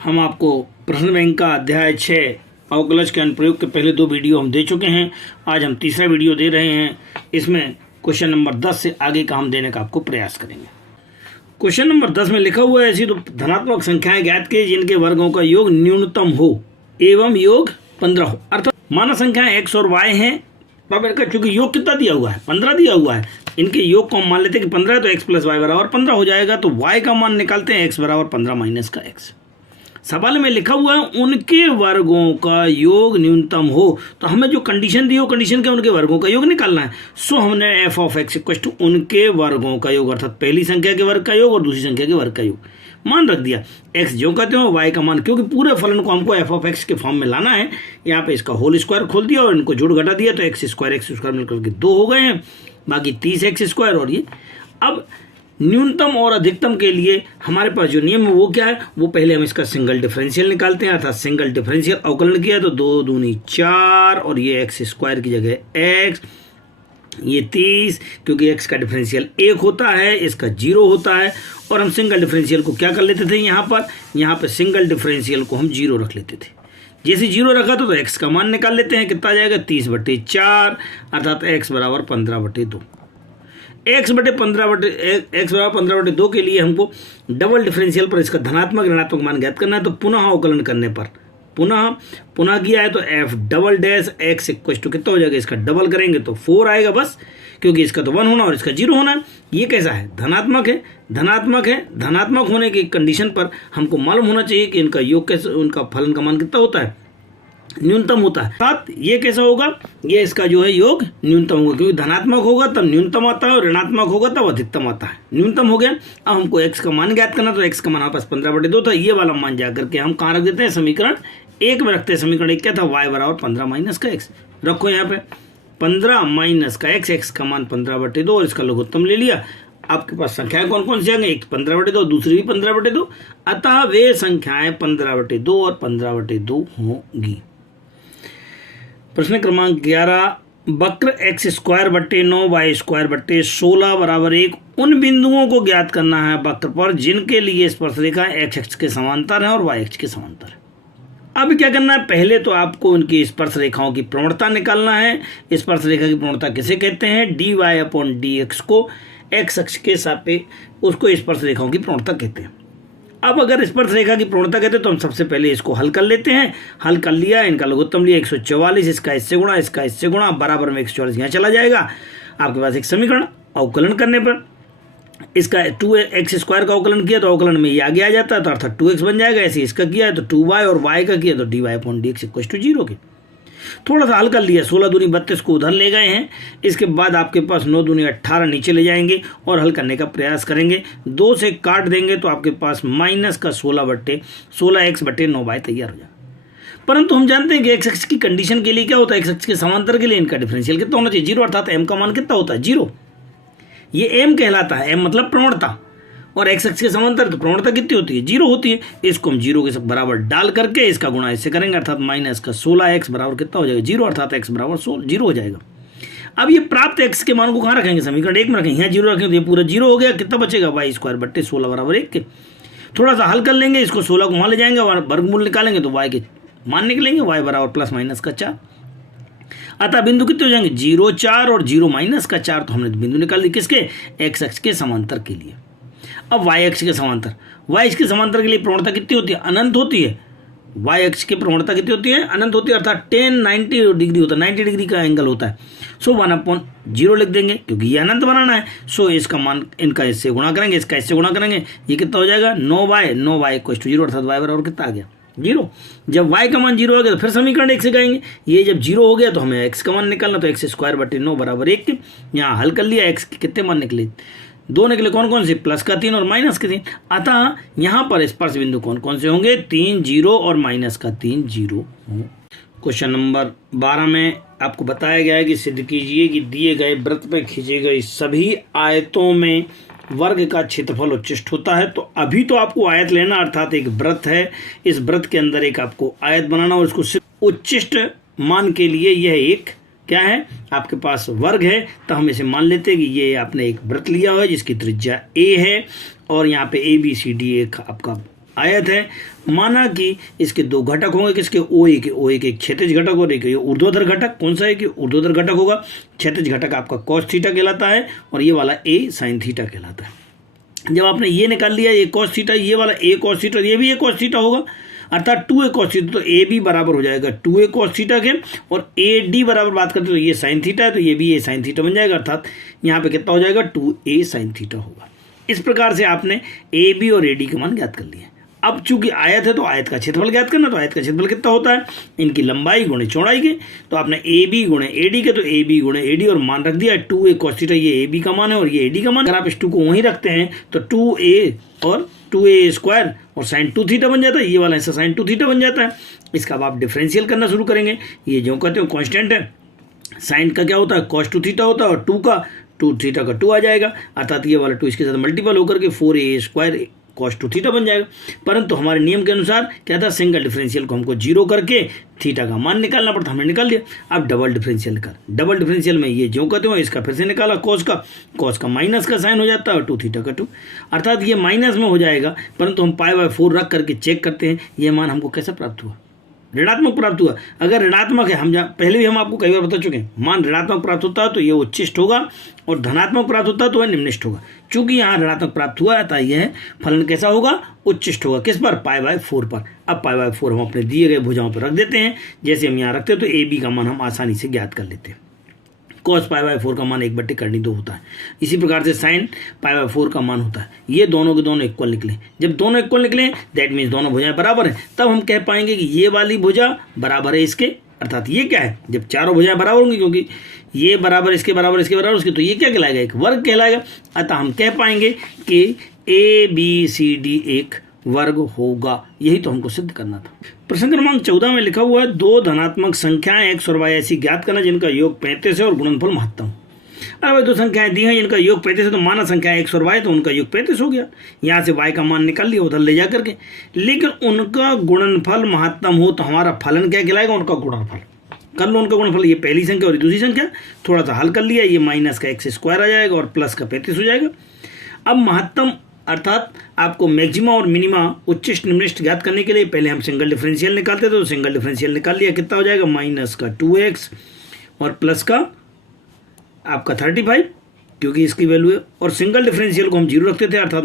हम आपको प्रश्न बैंक का अध्याय 6 अवकलज के अनुप्रयोग के पहले 2 वीडियो हम दे चुके हैं। आज हम तीसरा वीडियो दे रहे हैं। इसमें क्वेश्चन नंबर 10 से आगे का हम देने का आपको प्रयास करेंगे। क्वेश्चन नंबर 10 में लिखा हुआ है ऐसी तो धनात्मक संख्याएं ज्ञात की जिनके वर्गों का योग न्यूनतम हो एवं योग 15 हो। अर्थात माना संख्याएं x और y हैं। अब इनका चूंकि योग कितना दिया हुआ है, 15 दिया हुआ है, इनके योग को हम मान लेते हैं कि 15 है तो x प्लस वाई बराबर 15 हो जाएगा। तो y का मान निकालते हैं, x बराबर 15 माइनस का x। सवाल में लिखा हुआ है उनके वर्गों का योग न्यूनतम हो, तो हमें जो कंडीशन दी हो कंडीशन के उनके वर्गों का योग निकालना है। सो हमने F of X equal to उनके वर्गों का योग अर्थात पहली संख्या के वर्ग का योग और दूसरी संख्या के वर्ग का योग मान रख दिया। x जो कहते हो y का मान, क्योंकि पूरे फलन को हमको एफ ऑफ एक्स के फॉर्म में लाना है। यहाँ पे इसका होल स्क्वायर खोल दिया और इनको जोड़ घटा दिया तो एक्स स्क्वायर मिलकर के 2 हो गए हैं, बाकी 30x² और ये। अब न्यूनतम और अधिकतम के लिए हमारे पास जो नियम है वो क्या है, वो पहले हम इसका सिंगल डिफरेंशियल निकालते हैं। अर्थात सिंगल डिफरेंशियल अवकलन किया तो 2 दूनी 4 और ये x² की जगह x, ये 30, क्योंकि x का डिफरेंशियल 1 होता है, इसका 0 होता है। और हम सिंगल डिफरेंशियल को क्या कर लेते थे, यहाँ पर सिंगल डिफरेंशियल को हम 0 रख लेते थे। जैसे 0 रखा तो x का मान निकाल लेते हैं, कितना आ जाएगा 30/4 अर्थात x बराबर 15/2। x बराबर 15/2 के लिए हमको डबल डिफरेंशियल पर इसका धनात्मक ऋणात्मक मान ज्ञात करना है। तो पुनः अवकलन करने पर पुनः किया है तो f double dash x equal to कितना हो जाएगा, इसका डबल करेंगे तो 4 आएगा बस, क्योंकि इसका तो 1 होना और इसका 0 होना है। ये कैसा है, धनात्मक होने की कंडीशन पर हमको मालूम होना चाहिए कि इनका योग कैसे, उनका फलन का मान कितना होता है, न्यूनतम होता है। साथ ये कैसा होगा, ये इसका जो है योग न्यूनतम होगा, क्योंकि धनात्मक होगा तब न्यूनतम आता है और ऋणात्मक होगा तब अधिकतम आता है। न्यूनतम हो गया। अब हमको x का मान ज्ञात करना, तो x का मान हमारे पास 15/2 था। ये वाला मान जाकर के हम कहाँ रख देते हैं, समीकरण 1 में रखते हैं। समीकरण 1 क्या था, y बराबर 15 माइनस का x। रखो यहाँ पे 15 माइनस का x का मान 15/2 और इसका लघुत्तम ले लिया। आपके पास संख्याएं कौन कौन सी आ गई, एक 15/2, दूसरी भी 15/2, अतः वे संख्याएं 15/2 और 15/2 होंगी। प्रश्न क्रमांक 11, वक्र x²/9 y²/16 बराबर 1 उन बिंदुओं को ज्ञात करना है वक्र पर जिनके लिए स्पर्शरेखा x अक्ष के समांतर है और y अक्ष के समांतर है। अब क्या करना है, पहले तो आपको उनकी स्पर्श रेखाओं की प्रवणता निकालना है। स्पर्श रेखा की प्रवणता किसे कहते हैं, dy/dx को x अक्ष के सापेक्ष उसको स्पर्श रेखाओं की प्रवणता कहते हैं। अब अगर स्पर्श रेखा की प्रवणता कहते हैं तो हम सबसे पहले इसको हल कर लेते हैं। हल कर लिया, इनका लघुत्तम लिया 144, इसका इससे गुणा, इसका इससे गुणा, बराबर में 144 यहाँ चला जाएगा। आपके पास एक समीकरण, अवकलन करने पर इसका 2x² का अवकलन किया तो अवकलन में ये आगे आ जाता है, तो अर्थात 2x बन जाएगा। ऐसे इसका किया है तो 2y और y का किया तो dy/dx इक्वल टू 0 के। थोड़ा सा हल कर लिया, 16 दूनी 32 को उधर ले गए हैं। इसके बाद आपके पास 9 दूनी 18 नीचे ले जाएंगे और हल करने का प्रयास करेंगे। 2 से काट देंगे तो आपके पास माइनस का 16x/9y तैयार हो जाएगा। परंतु हम जानते हैं कि x अक्ष की कंडीशन के लिए क्या होता है, x अक्ष के समांतर के लिए इनका डिफरेंशियल कितना होना चाहिए, 0, अर्थात m का मान कितना होता है, 0। ये m कहलाता है, m मतलब प्रवणता, और x अक्ष के समांतर तो प्रवणता कितनी होती है, 0 होती है। इसको हम 0 के बराबर डाल करके इसका गुणा इससे करेंगे, अर्थात माइनस का 16x बराबर कितना हो जाएगा, 0, अर्थात x बराबर 0 हो जाएगा। अब ये प्राप्त x के मान को कहाँ रखेंगे, समीकरण 1 में रखेंगे। यहाँ 0 रखेंगे तो ये पूरा 0 हो गया। कितना बचेगा, y²/16 बराबर 1 के। थोड़ा सा हल कर लेंगे, इसको 16 को वहाँ ले जाएंगे और वर्गमूल निकालेंगे तो y के मान निकलेंगे, y बराबर प्लस माइनस का 4। अतः बिंदु कितने हो जाएंगे, 0, 4 और 0 माइनस का 4। तो हमने बिंदु निकाल दी किसके, x अक्ष के समांतर के लिए। अब y अक्ष के समांतर, y अक्ष के समांतर के लिए प्रवणता कितनी होती है, अनंत होती है। y अक्ष की प्रवणता कितनी होती है, अनंत होती है, अर्थात 90 डिग्री होता है, 90 डिग्री का एंगल होता है। सो 1/0 लिख देंगे, क्योंकि ये अनंत बनाना है। सो इसका मान इनका इससे गुणा करेंगे, इसका इससे गुणा करेंगे, ये कितना हो जाएगा, 9y इक्वल टू 0, अर्थात y बराबर कितना आ गया, 0। जब y का मान 0 हो गया तो फिर समीकरण 1 से गाएंगे। ये जब 0 हो गया तो हमें x का मान निकालना, तो x²/9 बराबर 1 के। यहाँ हल कर लिया, x के कितने मान निकले, 2 निकले। कौन कौन से, प्लस का 3 और माइनस के 3। अतः यहाँ पर स्पर्श बिंदु कौन कौन से होंगे, 3 0 और माइनस का 3 0 हो। क्वेश्चन नंबर 12 में आपको बताया गया है कि सिद्ध कीजिए कि दिए गए वृत्त पर खींची गई सभी आयतों में वर्ग का क्षेत्रफल उच्चिष्ट होता है। तो अभी तो आपको आयत लेना, अर्थात एक वृत्त है, इस वृत्त के अंदर एक आपको आयत बनाना और इसको उच्चिष्ट मान के लिए यह एक क्या है, आपके पास वर्ग है। तो हम इसे मान लेते हैं कि ये आपने एक वृत्त लिया हुआ है जिसकी त्रिज्या a है और यहाँ पे ABCD एक आपका आयत है, माना कि इसके दो घटक होंगे, किसके, ओ ए के एक क्षैतिज घटक और एक ऊर्ध्वाधर घटक। कौन सा है कि ऊर्ध्वाधर घटक होगा, क्षैतिज घटक आपका कॉस थीटा कहलाता है और ये वाला ए साइन थीटा कहलाता है। जब आपने ये निकाल लिया, ये कॉस थीटा, ये वाला ए कॉस थीटा, ये भी ए कॉस थीटा होगा, अर्थात 2a cos थीटा, तो ए बी बराबर हो जाएगा 2a cos थीटा के, और ए डी बराबर बात करते तो ये साइन थीटा है तो ये भी ए साइन थीटा बन जाएगा, अर्थात यहाँ पे कितना हो जाएगा 2a साइन थीटा होगा। इस प्रकार से आपने ए बी और ए डी का मान ज्ञात कर लिया। अब चूंकि आयत है तो आयत का क्षेत्रफल ज्ञात करना, तो आयत का क्षेत्रफल कितना होता है, इनकी लंबाई गुणे चौड़ाई के, तो आपने ए बी गुणे ए डी के, तो ए बी गुणे ए डी और मान रख दिया 2a cos थीटा, ये ए बी का मान है और ये ए डी का मान। अगर आप इस 2 को वहीं रखते हैं तो 2a और 2a स्क्वायर और साइन 2 थीटा बन जाता है, ये वाला हिस्सा साइन 2 थीटा बन जाता है। इसका अब आप डिफरेंशियल करना शुरू करेंगे, ये जो कहते हो कांस्टेंट है, साइन का क्या होता है cos 2 थीटा होता है और 2 थीटा का 2 आ जाएगा, अर्थात ये वाला 2 इसके साथ मल्टीपल होकर के 4a स्क्वायर cos 2 थीटा बन जाएगा। परंतु हमारे नियम के अनुसार क्या था, सिंगल डिफरेंशियल को हमको 0 करके थीटा का मान निकालना पड़ता, हमने निकाल लिया। अब डबल डिफरेंशियल कर, डबल डिफरेंशियल में ये जो कहते हो इसका फिर से निकाला, कॉस का माइनस का साइन हो जाता है और 2 थीटा का 2, अर्थात ये माइनस में हो जाएगा। परंतु हम π/4 रख करके चेक करते हैं ये मान हमको कैसे प्राप्त हुआ, ऋणात्मक प्राप्त हुआ। अगर ऋणात्मक है, हम पहले भी हम आपको कई बार बता चुके हैं, मान ऋणात्मक प्राप्त होता है तो ये उच्चिष्ट होगा और धनात्मक प्राप्त होता है तो वह निम्निष्ठ होगा। चूंकि यहाँ ऋणात्मक प्राप्त हुआ है तो यह फलन कैसा होगा, उच्चिष्ट होगा। किस पर, π/4 पर। अब π/4 हम अपने दिए गए भुजाओं पर रख देते हैं, जैसे हम यहाँ रखते हैं तो ए बी का मान हम आसानी से ज्ञात कर लेते हैं। cos π/4 का मान 1/2 होता है। इसी प्रकार से sin π/4 का मान होता है। ये दोनों के दोनों इक्वल निकले, जब दोनों इक्वल निकले दैट मीन्स दोनों भुजाएं बराबर हैं, तब हम कह पाएंगे कि ये वाली भुजा बराबर है इसके, अर्थात ये क्या है, जब चारों भुजाएं बराबर होंगी, क्योंकि ये बराबर इसके बराबर इसके बराबर उसके, तो ये क्या कहलाएगा, एक वर्ग कहलाएगा। अतः हम कह पाएंगे कि ABCD एक वर्ग होगा। यही तो हमको सिद्ध करना था। प्रश्न क्रमांक 14 में लिखा हुआ है, दो धनात्मक संख्याएं x और y ऐसी ज्ञात करना जिनका योग 35 है और गुणनफल महत्तम। अरे भाई, दो संख्याएं दी हैं जिनका योग 35 है, तो माना संख्या x और y, तो उनका योग 35 हो गया। यहाँ से y का मान निकाल लिया उधर ले जा करके, लेकिन उनका गुणनफल महत्तम हो तो हमारा फलन क्या कहलाएगा, उनका गुणनफल। कर लो उनका गुणनफल, ये पहली संख्या और दूसरी संख्या, थोड़ा सा हल कर लिया, ये माइनस का x स्क्वायर आ जाएगा और प्लस का 35 हो जाएगा। अब महत्तम अर्थात आपको मैक्सिमा और मिनिमा, उच्चिष्ट निम्निष्ठ ज्ञात करने के लिए पहले हम सिंगल डिफरेंशियल निकालते थे, तो सिंगल डिफरेंशियल निकाल लिया, कितना हो जाएगा, माइनस का 2x और प्लस का आपका 35, क्योंकि इसकी वैल्यू है। और सिंगल डिफरेंशियल को हम 0 रखते थे, अर्थात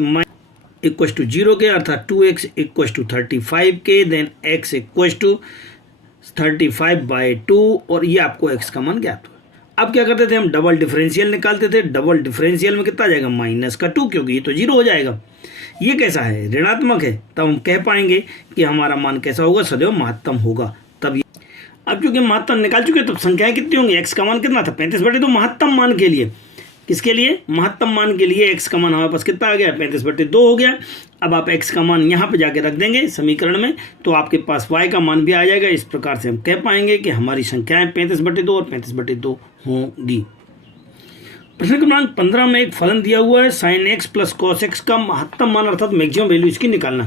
इक्वल टू 0 के, अर्थात 2x इक्वल टू 35 के, देन x इक्वल टू 35/2 और ये आपको x का मान ज्ञात हुआ। अब क्या करते थे हम, डबल डिफरेंशियल निकालते थे। डबल डिफरेंशियल में कितना आ जाएगा, माइनस का 2, क्योंकि ये तो 0 हो जाएगा। ये कैसा है, ऋणात्मक है, तब हम कह पाएंगे कि हमारा मान कैसा होगा, सदैव महत्तम होगा। तब अब चूंकि महत्तम निकाल चुके तब संख्याएं कितनी होंगी, x का मान कितना था, 35/2, महत्तम मान के लिए। किसके लिए, महत्तम मान के लिए x का मान हमारे पास कितना आ गया, 35/2 हो गया। अब आप x का मान यहाँ पे जाके रख देंगे समीकरण में, तो आपके पास y का मान भी आ जाएगा। इस प्रकार से हम कह पाएंगे कि हमारी संख्याएं 35/2 और 35/2 होंगी। प्रश्न क्रमांक 15 में एक फलन दिया हुआ है, sin x plus cos x का महत्तम मान अर्थात मैक्सिमम वैल्यू इसकी निकालना।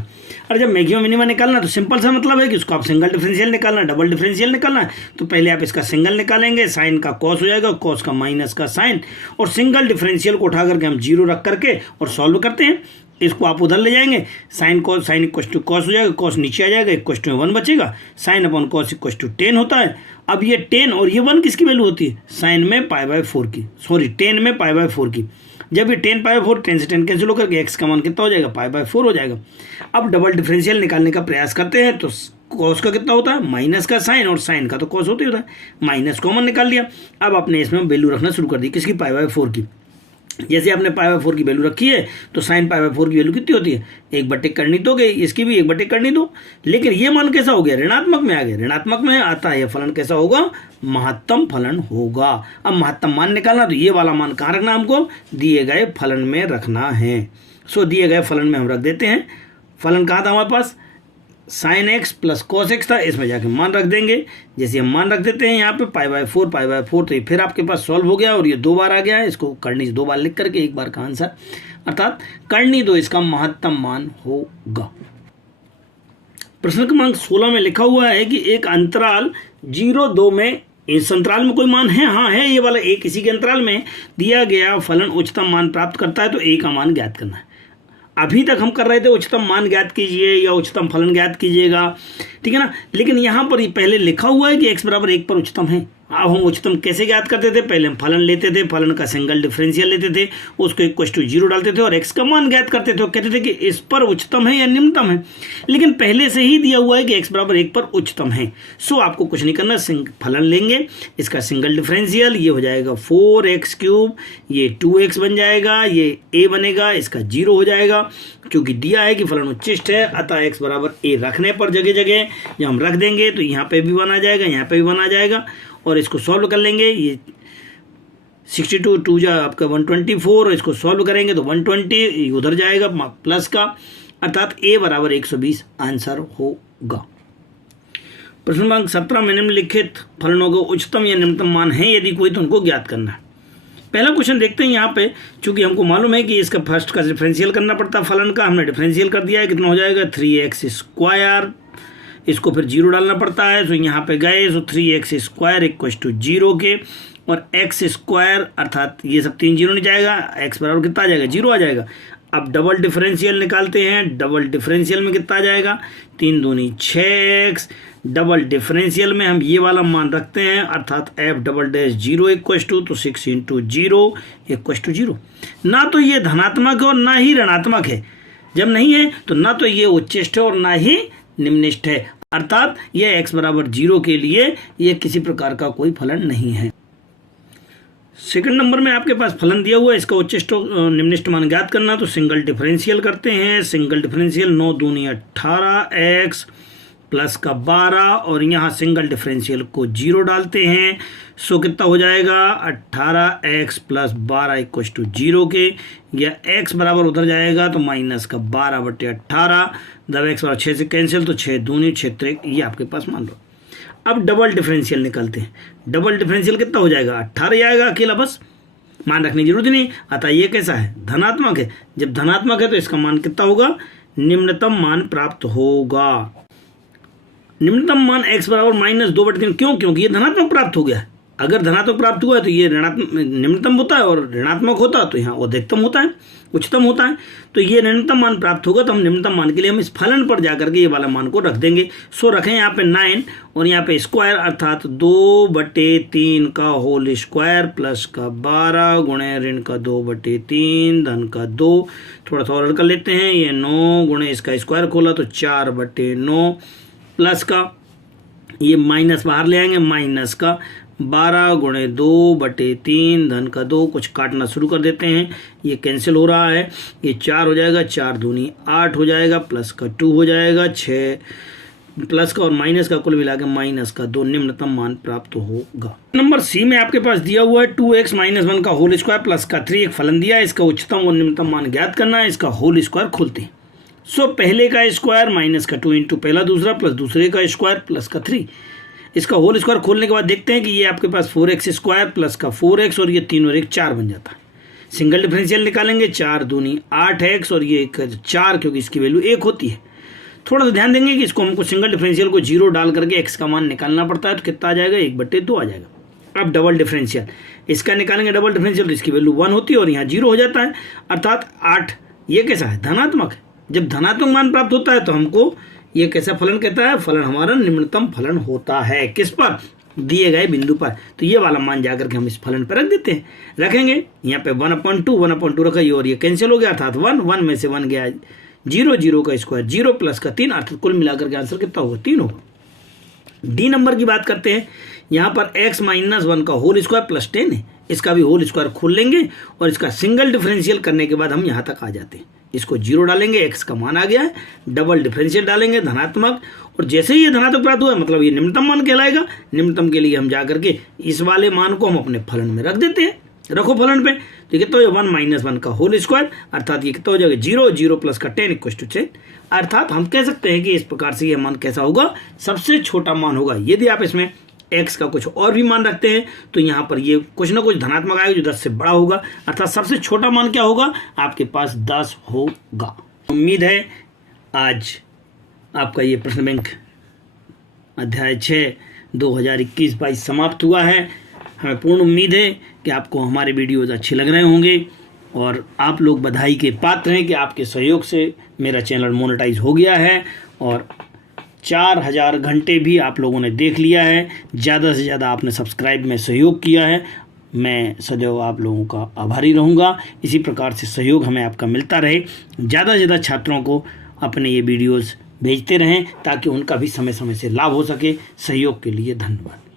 अरे जब मैक्सिमम मिनिमम निकालना तो सिंपल सा मतलब है कि उसको आप सिंगल डिफरेंशियल निकालना, डबल डिफरेंशियल निकालना है, तो पहले आप इसका सिंगल निकालेंगे, साइन का कॉस हो जाएगा, कॉस का माइनस का साइन, और सिंगल डिफरेंशियल को उठा करके हम 0 रख करके और सॉल्व करते हैं। इसको आप उधर ले जाएंगे, साइन इक्वल टू कॉस हो जाएगा, कॉस नीचे आ जाएगा, इक्वल टू 1 बचेगा, sine upon cos equal to 10 होता है। अब ये 10 और ये 1 किसकी वैल्यू होती है, साइन में π/4 की, सॉरी 10 में π/4 की। जब ये 10π/4, 10 से 10 कैंसिल होकर के x का मान कितना हो जाएगा, π/4 हो जाएगा। अब डबल डिफरेंशियल निकालने का प्रयास करते हैं, तो कॉस का कितना होता है, माइनस का साइन, और साइन का तो कॉस होता ही होता है, माइनस कॉमन निकाल लिया। अब आपने इसमें वैल्यू रखना शुरू कर दी, किसकी, π/4 की। जैसे आपने π/4 की वैल्यू रखी है तो साइन π/4 की वैल्यू कितनी होती है, 1/1 करनी तो गई, इसकी भी 1/1 करनी दो। लेकिन ये मान कैसा हो गया, ऋणात्मक में आ गया, ऋणात्मक में आता है, यह फलन कैसा होगा, महत्तम फलन होगा। अब महत्तम मान निकालना, तो ये वाला मान कहाँ रखना, हमको दिए गए फलन में रखना है। सो दिए गए फलन में हम रख देते हैं। फलन कहाँ था हमारे पास, sine x plus cos x था, इसमें जाके मान रख देंगे। जैसे हम मान रख देते हैं यहाँ पे π/4, तो ये फिर आपके पास सॉल्व हो गया और ये 2 बार आ गया है। इसको करनी से 2 बार लिख करके 1 बार का आंसर, अर्थात करनी 2 इसका महत्तम मान होगा। प्रश्न क्रमांक 16 में लिखा हुआ है कि एक अंतराल 0-2 में, इस अंतराल में कोई मान है, हाँ है, ये वाला एक इसी के अंतराल में दिया गया फलन उच्चतम मान प्राप्त करता है, तो a का मान ज्ञात करना है। अभी तक हम कर रहे थे उच्चतम मान ज्ञात कीजिए या उच्चतम फलन ज्ञात कीजिएगा, ठीक है ना। लेकिन यहाँ पर पहले लिखा हुआ है कि x बराबर 1 पर उच्चतम है। अब हम उच्चतम कैसे ज्ञात करते थे, पहले हम फलन लेते थे, फलन का सिंगल डिफरेंशियल लेते थे, उसको इक्वल टू 0 डालते थे और x का मान ज्ञात करते थे और कहते थे कि इस पर उच्चतम है या निम्नतम है। लेकिन पहले से ही दिया हुआ है कि x बराबर 1 पर उच्चतम है। सो आपको कुछ नहीं करना, फलन लेंगे, इसका सिंगल डिफरेंशियल, ये हो जाएगा 4x³, ये 2x बन जाएगा, ये a बनेगा, इसका 0 हो जाएगा। क्योंकि दिया है कि फलन उच्चिष्ट है, अतः x बराबर a रखने पर जगह जगह जब हम रख देंगे तो यहाँ पे भी बन आ जाएगा, यहाँ पे भी बन आ जाएगा। और इसको सॉल्व कर लेंगे, ये 62 2 जा आपका 124, और इसको सॉल्व करेंगे तो 120 उधर जाएगा प्लस का, अर्थात a बराबर 120 आंसर होगा। प्रश्न क्रमांक 17 में निम्नलिखित फलनों का उच्चतम या निम्नतम मान है यदि कोई, तो उनको ज्ञात करना है। पहला क्वेश्चन देखते हैं यहाँ पे, चूंकि हमको मालूम है कि इसका फर्स्ट का डिफरेंशियल करना पड़ता है, फलन का हमने डिफरेंशियल कर दिया है, कितना हो जाएगा 3x², इसको फिर 0 डालना पड़ता है, तो यहाँ पे गए, तो 3x² इक्वल टू 0 के, और x² अर्थात ये सब 3 0 नहीं जाएगा, x बराबर कितना आ जाएगा 0 आ जाएगा। अब डबल डिफरेंशियल निकालते हैं, डबल डिफरेंशियल में कितना आ जाएगा 3 दूनी 6x, डबल डिफरेंशियल में हम ये वाला मान रखते हैं, अर्थात f'0 इक्वल टू, तो 6 × 0 इक्वल टू 0। ना तो ये धनात्मक है और ना ही ऋणात्मक है। जब नहीं है तो ना तो ये उच्चिष्ट है और ना ही निम्निष्ठ है, अर्थात यह x बराबर 0 के लिए यह किसी प्रकार का कोई फलन नहीं है। सेकंड नंबर में आपके पास फलन दिया हुआ है, इसका उच्चिष्ट निम्निष्ठ मान ज्ञात करना, तो सिंगल डिफरेंशियल करते हैं। सिंगल डिफरेंशियल 9 दूनी 18x प्लस का 12, और यहाँ सिंगल डिफरेंशियल को 0 डालते हैं, सो कितना हो जाएगा 18x प्लस 12 इक्वल टू 0 के, या x बराबर उधर जाएगा तो माइनस का 12/18, जब x बराबर 6 से कैंसिल, तो 6 दूनी 6 त्रिक, ये आपके पास मान लो। अब डबल डिफरेंशियल निकलते हैं, डबल डिफरेंशियल कितना हो जाएगा 18 आएगा अकेला, बस मान रखने की जरूरत नहीं। अतः ये कैसा है धनात्मक है, जब धनात्मक है तो इसका मान कितना होगा, निम्नतम मान प्राप्त होगा। निम्नतम मान x बराबर -2/3, क्यों, क्योंकि ये धनात्मक प्राप्त हो गया है। अगर धनात्मक प्राप्त हुआ है तो ये ऋणात्मक निम्नतम होता है, और ऋणात्मक होता तो यहाँ अधिकतम होता है, उच्चतम होता है। तो ये निम्नतम मान प्राप्त होगा, तो हम निम्नतम मान के लिए हम इस फलन पर जाकर के ये वाला मान को रख देंगे। सो रखें यहाँ पे 9 और यहाँ पे स्क्वायर, अर्थात 2/3 का होल स्क्वायर प्लस का 12 गुणे ऋण का 2/3 धन का 2, थोड़ा सा और कर लेते हैं, ये 9 गुणे इसका स्क्वायर खोला तो 4/9 प्लस का, ये माइनस बाहर ले आएंगे, माइनस का 12 गुणे 2/3 धन का 2, कुछ काटना शुरू कर देते हैं, ये कैंसिल हो रहा है, ये 4 हो जाएगा, 4 दूनी 8 हो जाएगा, प्लस का 2 हो जाएगा, 6 प्लस का और माइनस का कुल मिला के माइनस का 2, निम्नतम मान प्राप्त होगा। नंबर सी में आपके पास दिया हुआ है 2x - 1 का होल स्क्वायर प्लस का 3 एक फलन दिया है, इसका उच्चतम और निम्नतम मान ज्ञात करना है। इसका होल स्क्वायर खोलते हैं, सो पहले का स्क्वायर माइनस का 2 इंटू पहला दूसरा प्लस दूसरे का स्क्वायर प्लस का 3, इसका होल स्क्वायर खोलने के बाद देखते हैं कि ये आपके पास 4x² प्लस का 4x और ये 3 और 1 4 बन जाता है। सिंगल डिफरेंशियल निकालेंगे, 4 दूनी 8x और ये 4, क्योंकि इसकी वैल्यू 1 होती है। थोड़ा सा ध्यान देंगे कि इसको हमको सिंगल डिफरेंशियल को 0 डाल करके x का मान निकालना पड़ता है, तो कितना आ जाएगा 1/2 आ जाएगा। अब डबल डिफरेंशियल इसका निकालेंगे, डबल डिफरेंशियल तो इसकी वैल्यू 1 होती है और यहाँ 0 हो जाता है, अर्थात 8। ये कैसा है धनात्मक है, जब धनात्मक मान प्राप्त होता है तो हमको ये कैसा फलन कहता है, फलन हमारा निम्नतम फलन होता है, किस पर, दिए गए बिंदु पर। तो ये वाला मान जाकर के हम इस फलन पर रख देते हैं, रखेंगे यहाँ पे 1/2 रखा, ये और ये कैंसिल हो गया, अर्थात 1 में से 1 गया 0, 0 का स्क्वायर 0 प्लस का 3, अर्थात कुल मिलाकर के आंसर कितना होगा 3 होगा। डी नंबर की बात करते हैं, यहाँ पर x - 1 का होल स्क्वायर प्लस 10 है, इसका भी होल स्क्वायर खोल लेंगे और इसका सिंगल डिफरेंशियल करने के बाद हम यहाँ तक आ जाते हैं। इसको 0 डालेंगे, x का मान आ गया है, डबल डिफरेंशियल डालेंगे धनात्मक, और जैसे ही ये धनात्मक प्राप्त हुआ मतलब ये निम्नतम मान कहलाएगा। निम्नतम के लिए हम जाकर के इस वाले मान को हम अपने फलन में रख देते हैं, रखो फलन पे, तो कितना हो 1 - 1 का होल स्क्वायर, अर्थात ये कितना हो जाएगा 0, 0 प्लस का 10 इक्वल टू 10, अर्थात हम कह सकते हैं कि इस प्रकार से ये मान कैसा होगा, सबसे छोटा मान होगा। यदि आप इसमें x का कुछ और भी मान रखते हैं तो यहाँ पर ये कुछ ना कुछ धनात्मक आएगा जो 10 से बड़ा होगा, अर्थात सबसे छोटा मान क्या होगा आपके पास 10 होगा। उम्मीद है आज आपका ये प्रश्न बैंक अध्याय 6 2021-22 समाप्त हुआ है। हमें पूर्ण उम्मीद है कि आपको हमारे वीडियोज़ अच्छे लग रहे होंगे। और आप लोग बधाई के पात्र हैं कि आपके सहयोग से मेरा चैनल मोनेटाइज हो गया है और 4000 घंटे भी आप लोगों ने देख लिया है। ज़्यादा से ज़्यादा आपने सब्सक्राइब में सहयोग किया है। मैं सदैव आप लोगों का आभारी रहूँगा। इसी प्रकार से सहयोग हमें आपका मिलता रहे। ज़्यादा से ज़्यादा छात्रों को अपने ये वीडियोज़ भेजते रहें ताकि उनका भी समय समय से लाभ हो सके। सहयोग के लिए धन्यवाद।